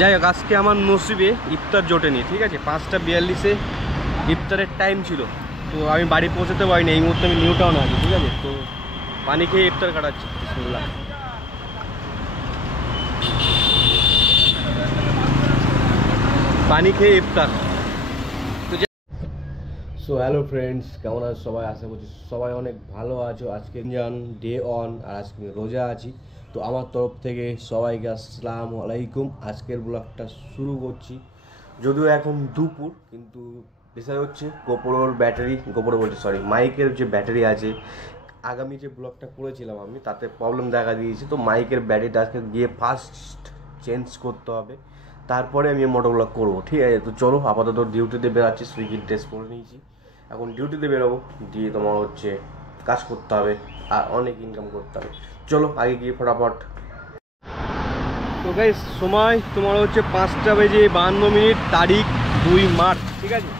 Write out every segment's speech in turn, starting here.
যাই হোক, আজকে আমার নসিবে ইফতার জোটেনি, ঠিক আছে। 5:42-এ ইফতারের টাইম ছিল, তো আমি বাড়ি পৌঁছাতে পারিনি। এই মুহূর্তে আমি নিউ টাউন আছি, ঠিক আছে। তো পানি খেয়ে ইফতার কাটাচ্ছি। বিসমিল্লাহ। পানি খেয়ে ইফতার। সো হ্যালো ফ্রেন্ডস, কেমন আছো সবাই? আশা করছি সবাই অনেক ভালো আছো। আজকে ডে অন, আর আজকে আমি রোজা আছি। তো আমার তরফ থেকে সবাইকে আসসালামু আলাইকুম। আজকের ব্লগটা শুরু করছি, যদিও এখন দুপুর, কিন্তু বিষয় হচ্ছে মাইকের যে ব্যাটারি আছে, আগামী যে ব্লগটা করেছিলাম আমি, তাতে প্রবলেম দেখা দিয়েছি। তো মাইকের ব্যাটারিটা আজকে গিয়ে ফার্স্ট চেঞ্জ করতে হবে, তারপরে আমি মোটর ব্লগ করবো, ঠিক আছে। তো চলো, আপাতত ডিউটিতে বেরোচ্ছি, সুইগির ড্রেস পরে নিয়েছি, এখন ডিউটিতে বেরোবো, দিয়ে তোমার হচ্ছে কাজ করতে হবে আর অনেক ইনকাম করতে হবে। চলো আগে গিয়ে ফটাফট। তো গাইস, সময় তোমার হচ্ছে 5:52, তারিখ 2 মার্চ, ঠিক আছে।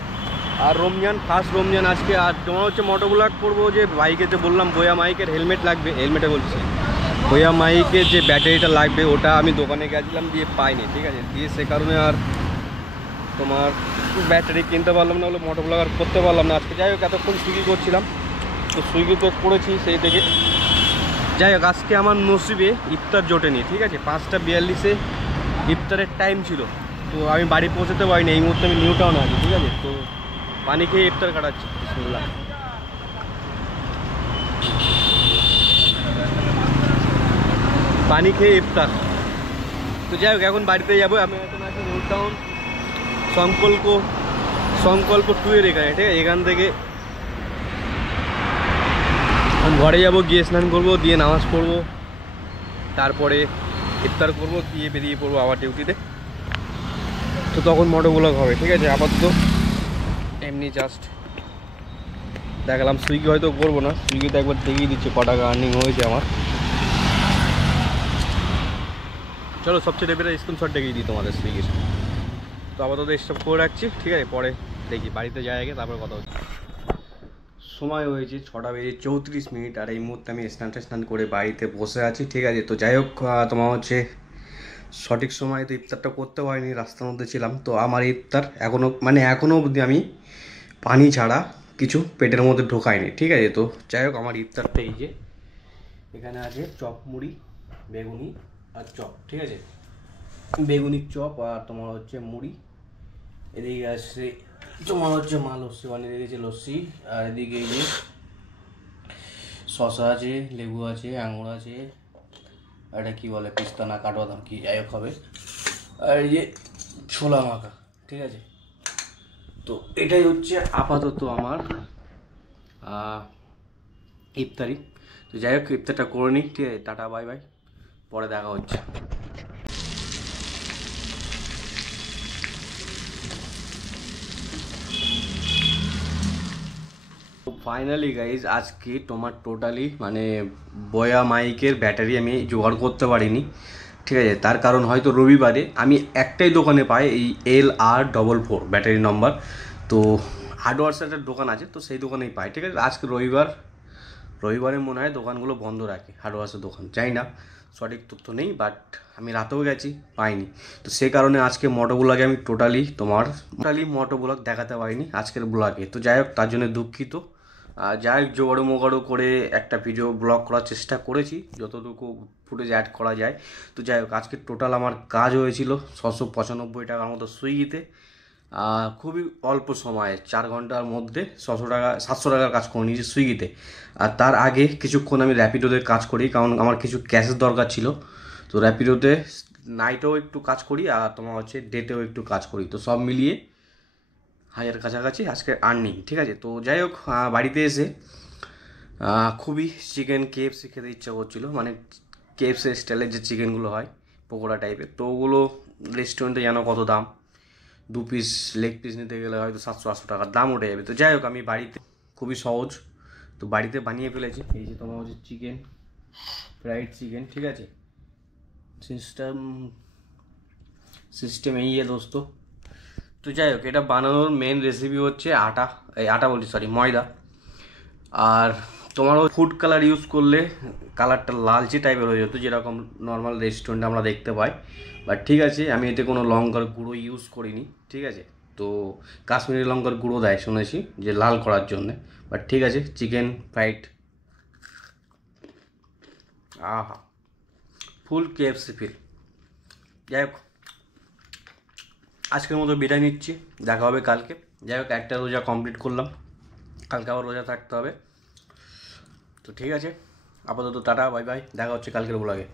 আর রমজান, ফার্স্ট রমজান আজকে। আর তোমার হচ্ছে মোটর ব্লগ করবো যে বাইকেতে বললাম বোয়া মাইকের হেলমেট লাগবে, বোয়া মাইকের যে ব্যাটারিটা লাগবে, ওটা আমি দোকানে গেছিলাম, দিয়ে পাইনি, ঠিক আছে। দিয়ে সে কারণে আর তোমার ব্যাটারি কিনতে পারলাম না, বলে মোটর ব্লগ আর করতে পারলাম না আজকে। যাই হোক, এতক্ষণ সুইগি করছিলাম, তো সুইগিতে করেছি সেই থেকে। যাই হোক, আজকে আমার নসিবে ইফতার জোটেনি, ঠিক আছে। 5:42-এ ইফতারের টাইম ছিল, তো আমি বাড়ি পৌঁছাতে পারিনি। এই মুহূর্তে আমি নিউ টাউন আছি, ঠিক আছে। তো পানি খেয়ে ইফতার কাটাচ্ছি। বিসমিল্লাহ। পানি খেয়ে ইফতার। তো যাই হোক, এখন বাড়িতে যাবো। আমি এখন আছি নিউ টাউন সংকল্প 2-এর এখানে, ঠিক আছে। এখান থেকে আমি ঘরে যাবো, গিয়ে স্নান করবো, দিয়ে নামাজ পড়বো, তারপরে ইফতার করবো, দিয়ে বেরিয়ে পড়বো আবার ডিউটিতে। তো তখন মোটর ব্লগ হবে, ঠিক আছে। আপাতত এমনি জাস্ট দেখালাম। সুইগি হয়তো করবো না, সুইগিতে একবার দেখিয়ে দিচ্ছে ক টাকা আর্নিং হয়েছে আমার। চলো, সবচেয়ে টেবিলের স্ক্রিনশট দেখিয়ে দিই তোমাদের সুইগির। তো আপাতত স্টপ করে রাখছি, ঠিক আছে। পরে দেখি, বাড়িতে যাই আগে, তারপরে কথা হচ্ছে। সময় হয়েছে 6:34, আর এই মুহূর্তে আমি স্নান করে বাড়িতে বসে আছি, ঠিক আছে। তো যাই হোক, তোমার হচ্ছে সঠিক সময় তো ইফতারটা করতে পারিনি, রাস্তার মধ্যে ছিলাম। তো আমার ইফতার এখনও অবধি আমি পানি ছাড়া কিছু পেটের মধ্যে ঢোকায়নি, ঠিক আছে। তো যাই হোক, আমার ইফতারটা এই যে এখানে আছে, চপ, মুড়ি, বেগুনি আর চপ, ঠিক আছে। বেগুনির চপ আর তোমার হচ্ছে মুড়ি। এদিকে আসছে তোমার হচ্ছে মা লস্যি বানিয়ে রেখেছে, লস্যি। আর এদিকে এই যে শসা আছে, লেবু আছে, আঙুর আছে, আর এটা কী বলে, পিস্তা না কাঠবাদাম, কি যাই হোক হবে। আর এই যে ছোলা মাখা, ঠিক আছে। তো এটাই হচ্ছে আপাতত আমার ইফতারি। তো যাই হোক, ইফতারটা করে নিই, ঠিক আছে। টাটা, বাই বাই, পরে দেখা হচ্ছে। ফাইনালি গাইজ, আজকে তোমার টোটালি বয়া মাইকের ব্যাটারি আমি জোগাড় করতে পারিনি, ঠিক আছে। তার কারণ হয়তো রবিবারে আমি একটাই দোকানে পাই, এই LR44 ব্যাটারি নম্বর। তো হার্ডওয়ার্সের একটা দোকান আছে, তো সেই দোকানেই পাই, ঠিক আছে। আজকে রবিবারে মনে হয় দোকানগুলো বন্ধ রাখে, হার্ডওয়ার্সের দোকান, জানি না, সঠিক তথ্য নেই। বাট আমি রাতেও গেছি, পাইনি। তো সেই কারণে আজকে মোটো ব্লগে আমি টোটালি মোটো ব্লগ দেখাতে পারিনি আজকের ব্লগে। তো যাই হোক, তার জন্য দুঃখিত। যাই হোক, জোগাড়ো মোগাড়ো করে একটা ভিডিও ব্লগ করার চেষ্টা করেছি, যতটুকু ফুটেজ অ্যাড করা যায়। তো যাই হোক, আজকে টোটাল আমার কাজ হয়েছিল 695 টাকার মতো সুইগিতে। খুবই অল্প সময়ে 4 ঘন্টার মধ্যে 700 টাকার কাজ করে নিয়েছি সুইগিতে। আর তার আগে কিছুক্ষণ আমি র্যাপিডোতে কাজ করি, কারণ আমার কিছু ক্যাশের দরকার ছিল। তো র্যাপিডোতে নাইটেও একটু কাজ করি, আর তোমার হচ্ছে ডেটেও একটু কাজ করি। তো সব মিলিয়ে 1000 কাছাকাছি আজকে আর্নিং, ঠিক আছে। তো যাই হোক, বাড়িতে এসে খুবই চিকেন KFC খেতে ইচ্ছা করছিলো, KFC স্টাইলের যে চিকেনগুলো হয় পকোড়া টাইপের। তো ওগুলো রেস্টুরেন্টে জানো কত দাম, 2 পিস লেগ পিস নিতে গেলে হয়তো 700-800 টাকার দাম উঠে যাবে। তো যাই হোক, আমি বাড়িতে খুবই সহজ, তো বাড়িতে বানিয়ে ফেলেছি। এই যে তোমার হচ্ছে ফ্রাইড চিকেন, ঠিক আছে। সিস্টেম এই দোস্ত। তো যাই হোক, এটা বানানোর মেন রেসিপি হচ্ছে ময়দা। আর তোমারও ফুড কালার ইউজ করলে কালারটা লালচে টাইপের হয়ে যেত, যেরকম নর্মাল রেস্টুরেন্টে আমরা দেখতে পাই। বাট ঠিক আছে, আমি এতে কোনো লঙ্কার গুঁড়ো ইউজ করিনি, ঠিক আছে। তো কাশ্মীরি লঙ্কার গুঁড়ো দেয় শুনেছি যে লাল করার জন্যে, বাট ঠিক আছে। চিকেন ফ্রাইড, আহা, ফুল কেএফসি ফিল। যাই হোক, আজকের মতো বিদায় নিচ্ছি, দেখা হবে কালকে। যাই হোক, একটা রোজা কমপ্লিট করলাম, কালকে আবার রোজা থাকতে হবে। তো ঠিক আছে, আপাতত টাটা, বাই বাই, দেখা হচ্ছে কালকের ব্লগে।